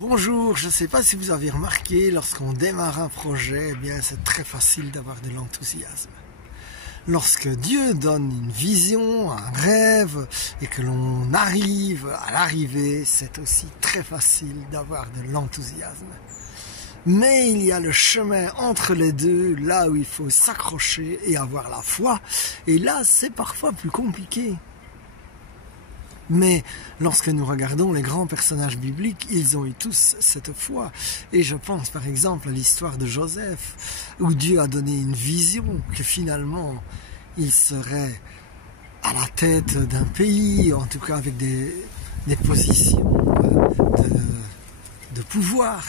Bonjour, je ne sais pas si vous avez remarqué, lorsqu'on démarre un projet, eh bien c'est très facile d'avoir de l'enthousiasme. Lorsque Dieu donne une vision, un rêve, et que l'on arrive à l'arrivée, c'est aussi très facile d'avoir de l'enthousiasme. Mais il y a le chemin entre les deux, là où il faut s'accrocher et avoir la foi, et là c'est parfois plus compliqué. Mais lorsque nous regardons les grands personnages bibliques, ils ont eu tous cette foi. Et je pense par exemple à l'histoire de Joseph, où Dieu a donné une vision que finalement il serait à la tête d'un pays, en tout cas avec des positions de pouvoir.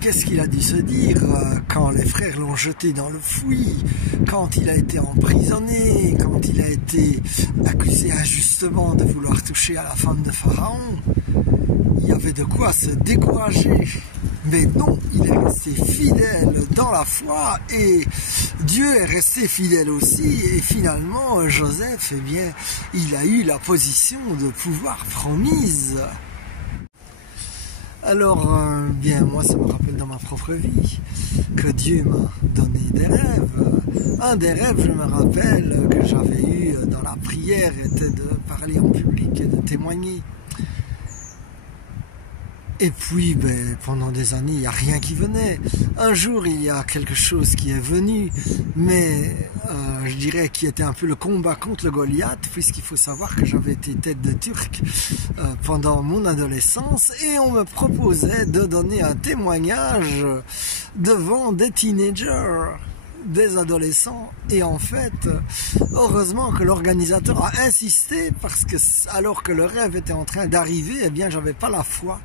Qu'est-ce qu'il a dû se dire quand les frères l'ont jeté dans le fouillis, quand il a été emprisonné, quand il a été accusé injustement de vouloir toucher à la femme de Pharaon? Il y avait de quoi se décourager. Mais non, il est resté fidèle dans la foi et Dieu est resté fidèle aussi. Et finalement, Joseph, eh bien, il a eu la position de pouvoir promise. Alors, bien, moi, ça me rappelle dans ma propre vie que Dieu m'a donné des rêves. Un des rêves, je me rappelle, que j'avais eu dans la prière était de parler en public et de témoigner. Et puis, pendant des années, il n'y a rien qui venait. Un jour, il y a quelque chose qui est venu, mais je dirais qui était un peu le combat contre le Goliath, puisqu'il faut savoir que j'avais été tête de Turc pendant mon adolescence, et on me proposait de donner un témoignage devant des teenagers, des adolescents. Et en fait, heureusement que l'organisateur a insisté, parce que alors que le rêve était en train d'arriver, eh bien, j'avais pas la foi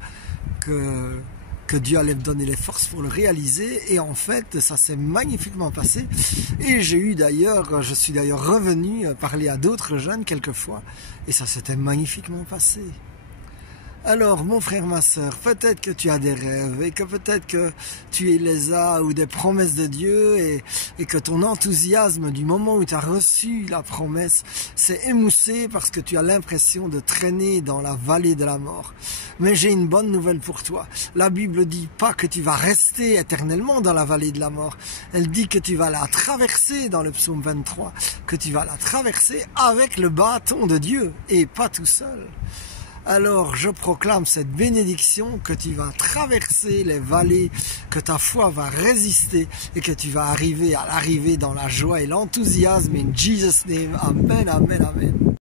que Dieu allait me donner les forces pour le réaliser. Et en fait, ça s'est magnifiquement passé. Et je suis d'ailleurs revenu parler à d'autres jeunes quelquefois, et ça s'était magnifiquement passé. Alors, mon frère, ma soeur, peut-être que tu as des rêves et que peut-être que tu les as ou des promesses de Dieu et que ton enthousiasme du moment où tu as reçu la promesse s'est émoussé parce que tu as l'impression de traîner dans la vallée de la mort. Mais j'ai une bonne nouvelle pour toi. La Bible dit pas que tu vas rester éternellement dans la vallée de la mort. Elle dit que tu vas la traverser dans le psaume 23, que tu vas la traverser avec le bâton de Dieu et pas tout seul. Alors je proclame cette bénédiction que tu vas traverser les vallées, que ta foi va résister et que tu vas arriver à l'arrivée dans la joie et l'enthousiasme. In Jesus' name, Amen, Amen, Amen.